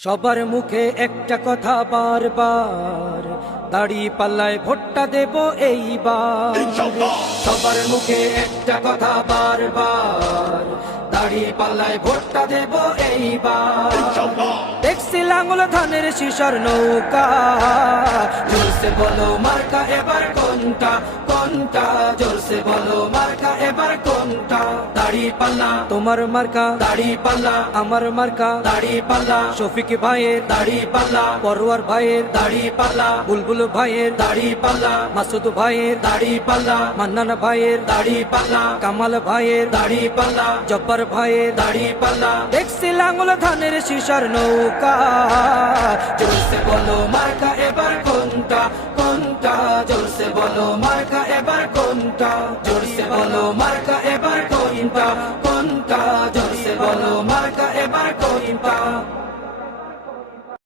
সবার মুখে একটা কথা বারবার, দাড়ি পাল্লায় ভোটটা দেব এইবার। সবার মুখে একটা কথা বারবার, দাড়ি পাল্লায় ভোটটা দেব এইবার। দেখছি লাঙ্গল ধানের শিশর নৌকা, জোরসে বলো মার্কা এবার কোনটা কোনটা, জোরসে বলো মার্কা এবার কোনটা। দাড়ি পাল্লা তোমার মার্কা, দাড়ি পাল্লা আমার মার্কা, দাড়ি পাল্লা শফিক ভাইয়ের দাড়ি পাল্লা, পরোয়ার ভাইয়ের দাড়ি পাল্লা, বুলবুল ভাইয়ের দাড়ি পাল্লা, মাসুদ ভাইয়ের দাড়ি পাল্লা, মান্নান ভাইয়ের দাড়ি পাল্লা, কামাল ভাইয়ের দাড়ি পাল্লা, জব্বার ভাইয়ের দাড়ি পাল্লা। দেখছি লাঙ্গল ধানের শিশর নৌকা, জোরসে বলো মার্কা এবার কোনটা কোনটা, জোরসে বলো মার্কা এবার কোনটা, জোরসে বলো মার্কা এবার কোনটা কোনটা, জোরসে বলো মার্কা এবার কোনটা।